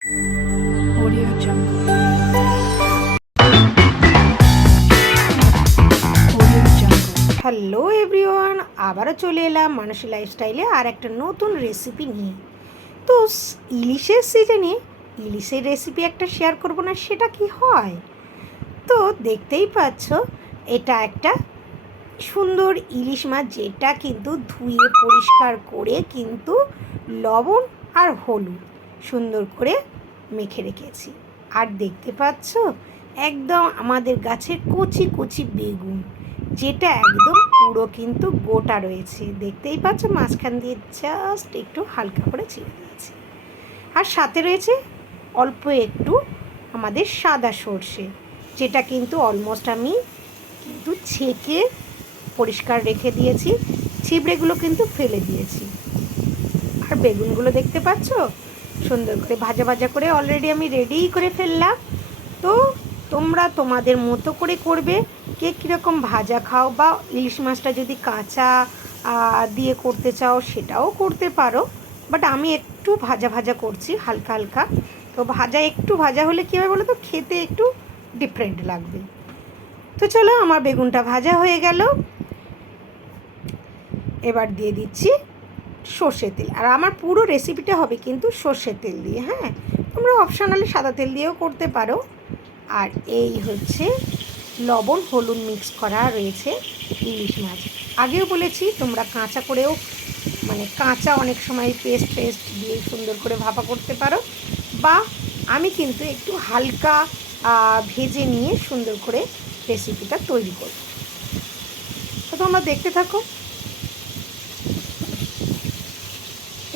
Audio Jungle. Audio Jungle. Hello everyone, আবারও চলে এলাম মানসী লাইফস্টাইলে আর একটা নতুন রেসিপি নিয়ে। তো ইলিশের সিজনে ইলিশের রেসিপি একটা শেয়ার করব না, সেটা কি হয়? তো দেখতেই পাচ্ছ, এটা একটা সুন্দর ইলিশ মাছ, যেটা কিন্তু ধুয়ে পরিষ্কার করে কিন্তু লবণ আর হলুদ সুন্দর করে মেখে রেখেছি। আর দেখতে পাচ্ছ একদম আমাদের গাছের কচি কচি বেগুন, যেটা একদম পুরো কিন্তু গোটা রয়েছে। দেখতেই পাচ্ছ মাঝখান দিয়ে জাস্ট একটু হালকা করে ছিঁড়ে দিয়েছি। আর সাথে রয়েছে অল্প একটু আমাদের সাদা সর্ষে, যেটা কিন্তু অলমোস্ট আমি কিন্তু ছেঁকে পরিষ্কার রেখে দিয়েছি, ছিবড়েগুলো কিন্তু ফেলে দিয়েছি। আর বেগুনগুলো দেখতে পাচ্ছ সুন্দর করে ভাজা ভাজা করে অলরেডি আমি রেডিই করে ফেললাম। তো তোমরা তোমাদের মতো করে করবে, কে কীরকম ভাজা খাও, বা ইলিশ মাছটা যদি কাঁচা দিয়ে করতে চাও সেটাও করতে পারো, বাট আমি একটু ভাজা ভাজা করছি হালকা হালকা। তো একটু ভাজা হলে কী হবে বলো তো, খেতে একটু ডিফারেন্ট লাগবে। তো চলো, আমার বেগুনটা ভাজা হয়ে গেল। এবার দিয়ে দিচ্ছি সর্ষের তেল। আর আমার পুরো রেসিপিটা হবে কিন্তু সর্ষের তেল দিয়ে। হ্যাঁ, তোমরা অপশনালি সাদা তেল দিয়েও করতে পারো। আর এই হচ্ছে লবণ হলুদ মিক্স করা রয়েছে ইলিশ মাছ। আগেও বলেছি তোমরা কাঁচা করেও, মানে কাঁচা অনেক সময় পেস্ট দিয়ে সুন্দর করে ভাপা করতে পারো, বা আমি কিন্তু একটু হালকা ভেজে নিয়ে সুন্দর করে রেসিপিটা তৈরি করব। তো তোমরা দেখতে থাকো।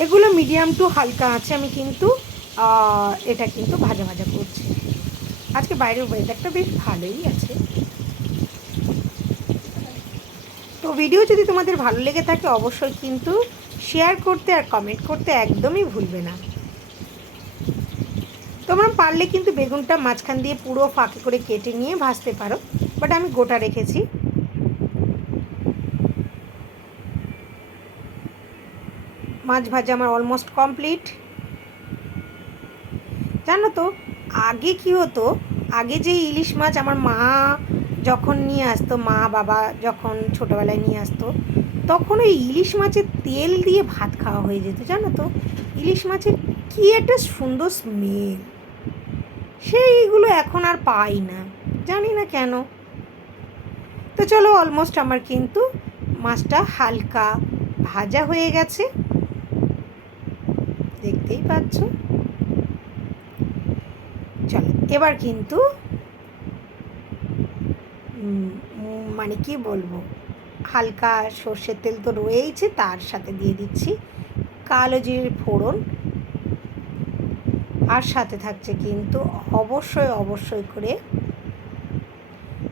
এগুলো মিডিয়াম টু হালকা আছে, আমি কিন্তু এটা কিন্তু ভাজা ভাজা করছি। আজকে বাইরের ওয়েদারটা বেশ ভালোই আছে। তো ভিডিও যদি তোমাদের ভালো লেগে থাকে অবশ্যই কিন্তু শেয়ার করতে আর কমেন্ট করতে একদমই ভুলবে না। তোমরা পারলে কিন্তু বেগুনটা মাঝখান দিয়ে পুরো ফাঁকে করে কেটে নিয়ে ভাজতে পারো, বাট আমি গোটা রেখেছি। মাছ ভাজা আমার অলমোস্ট কমপ্লিট। জানো তো আগে কি হতো, আগে যে ইলিশ মাছ আমার মা যখন নিয়ে আসতো, মা বাবা যখন ছোটোবেলায় নিয়ে আসতো, তখন ওই ইলিশ মাছের তেল দিয়ে ভাত খাওয়া হয়ে যেত। জানো তো ইলিশ মাছের কী একটা সুন্দর স্মেল, সেইগুলো এখন আর পাই না, জানি না কেন। তো চলো, অলমোস্ট আমার কিন্তু মাছটা হালকা ভাজা হয়ে গেছে, দেখতেই পাচ্ছ। চলো এবার কিন্তু মানে কি বলবো, হালকা সর্ষের তেল তো রয়েইছে, তার সাথে দিয়ে দিচ্ছি কালো জিরের ফোড়ন। আর সাথে থাকছে কিন্তু অবশ্যই করে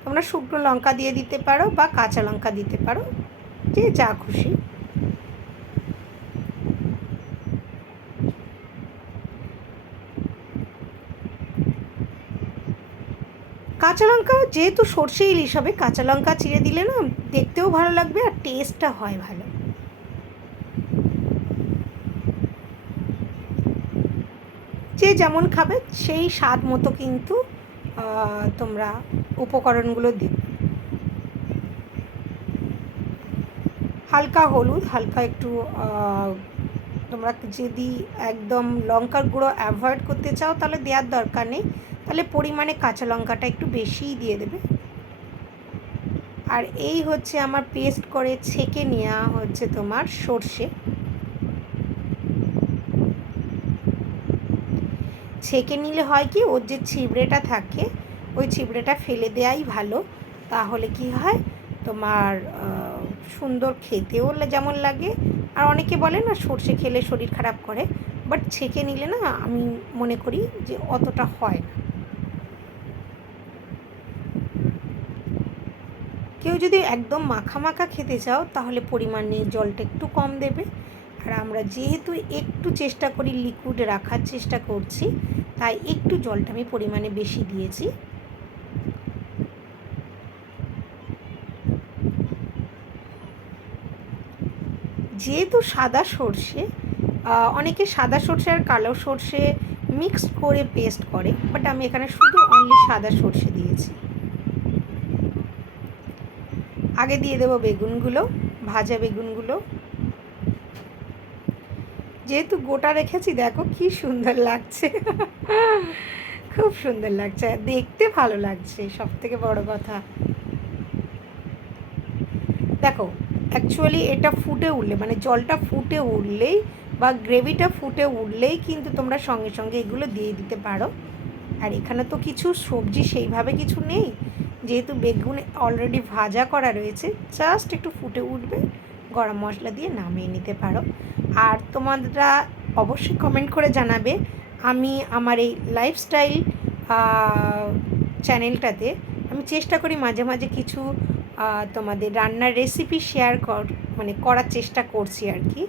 তোমরা শুকনো লঙ্কা দিয়ে দিতে পারো বা কাঁচা লঙ্কা দিতে পারো, যে যা খুশি। কাঁচা লঙ্কা, যেহেতু সর্ষে ইলিশ হবে, কাঁচা লঙ্কা চিড়ে দিলে না দেখতেও ভালো লাগবে আর টেস্টটা হয় ভালো। যে যেমন খাবে সেই স্বাদ মতো কিন্তু তোমরা উপকরণগুলো দিবে। হালকা হলুদ, হালকা একটু তোমরা যদি একদম লঙ্কার গুঁড়ো অ্যাভয়েড করতে চাও তাহলে দেওয়ার দরকার নেই, তাহলে পরিমাণে কাঁচা লঙ্কাটা একটু বেশিই দিয়ে দেবে। আর এই হচ্ছে আমার পেস্ট করে ছেঁকে নেওয়া হচ্ছে তোমার সর্ষে। ছেঁকে নিলে হয় কি, ওর যে ছিবড়েটা থাকে ওই ছিবড়েটা ফেলে দেওয়াই ভালো। তাহলে কি হয় তোমার সুন্দর খেতেও যেমন লাগে। আর অনেকে বলে না সর্ষে খেলে শরীর খারাপ করে, বাট ছেঁকে নিলে না আমি মনে করি যে অতটা হয় না। কেউ যদি একদম মাখা মাখা খেতে চাও তাহলে পরিমাণে জলটা একটু কম দেবে। আর আমরা যেহেতু একটু চেষ্টা করি লিকুইড রাখার চেষ্টা করছি, তাই একটু জলটা আমি পরিমাণে বেশি দিয়েছি। যেহেতু সাদা সর্ষে, অনেকে সাদা সর্ষে আর কালো সর্ষে মিক্সড করে পেস্ট করে, বাট আমি এখানে শুধু অনলি সাদা সর্ষে দিয়েছি। আগে দিয়ে দেবো বেগুনগুলো, ভাজা বেগুনগুলো। যেহেতু গোটা রেখেছি, দেখো কি সুন্দর লাগছে। খুব সুন্দর লাগছে, দেখতে ভালো লাগছে, সব থেকে বড় কথা। দেখো অ্যাকচুয়ালি এটা ফুটে উঠলে, মানে জলটা ফুটে উঠলেই বা গ্রেভিটা ফুটে উঠলেই কিন্তু তোমরা সঙ্গে সঙ্গে এগুলো দিয়ে দিতে পারো। আর এখানে তো কিছু সবজি সেইভাবে কিছু নেই, যেহেতু বেগুন অলরেডি ভাজা করা রয়েছে, জাস্ট একটু ফুটে উঠবে, গরম মশলা দিয়ে নামিয়ে নিতে পারো। আর তোমরা অবশ্যই কমেন্ট করে জানাবে, আমি আমার এই লাইফস্টাইল চ্যানেলটাতে আমি চেষ্টা করি মাঝে মাঝে কিছু তোমাদের রান্নার রেসিপি শেয়ার মানে করার চেষ্টা করছি আর কি।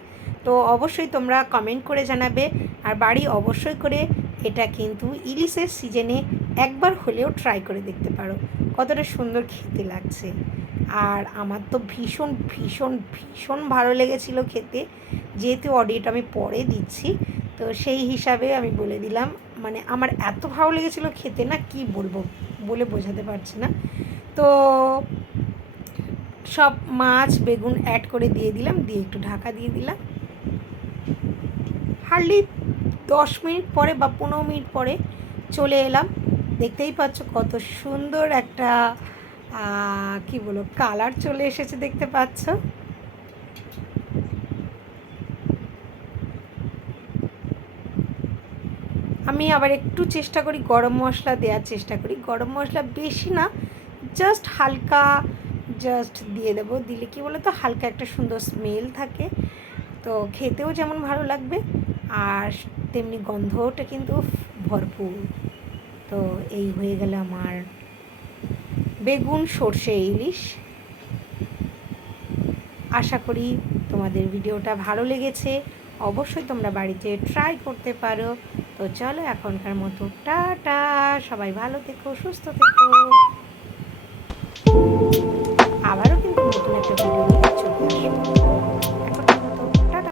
তো অবশ্যই তোমরা কমেন্ট করে জানাবে। আর বাড়ি অবশ্যই করে এটা কিন্তু ইলিশের সিজনে একবার হলেও ট্রাই করে দেখতে পারো, কতটা সুন্দর খেতে লাগছে। আর আমার তো ভীষণ ভীষণ ভীষণ ভালো লেগেছিল খেতে, যেহেতু অডিওটা আমি পরে দিচ্ছি, তো সেই হিসাবে আমি বলে দিলাম, মানে আমার এত ভালো লেগেছিল খেতে, না কি বলবো, বলে বোঝাতে পারছি না। তো সব মাছ বেগুন অ্যাড করে দিয়ে দিলাম, দিয়ে একটু ঢাকা দিয়ে দিলাম। হার্ডলি 10 মিনিট পরে বা 15 মিনিট পরে চলে এলাম। দেখতেই পাচ্ছ কত সুন্দর একটা কি বলো কালার চলে এসেছে, দেখতে পাচ্ছ। আমি আবার একটু চেষ্টা করি গরম মশলা দেওয়ার চেষ্টা করি, গরম মশলা বেশি না, জাস্ট হালকা জাস্ট দিয়ে দেবো। দিলে কি বলো তো, হালকা একটা সুন্দর স্মেল থাকে, তো খেতেও যেমন ভালো লাগবে আর তেমনি গন্ধটা কিন্তু ভরপুর। তো এই হয়ে গেল আমার বেগুন সর্ষে ইলিশ। আশা করি তোমাদের ভিডিওটা ভালো লেগেছে, অবশ্যই তোমরা বাড়িতে ট্রাই করতে পারো। তো চলো এখনকার মতো টাটা, সবাই ভালো থেকো, সুস্থ থেকো।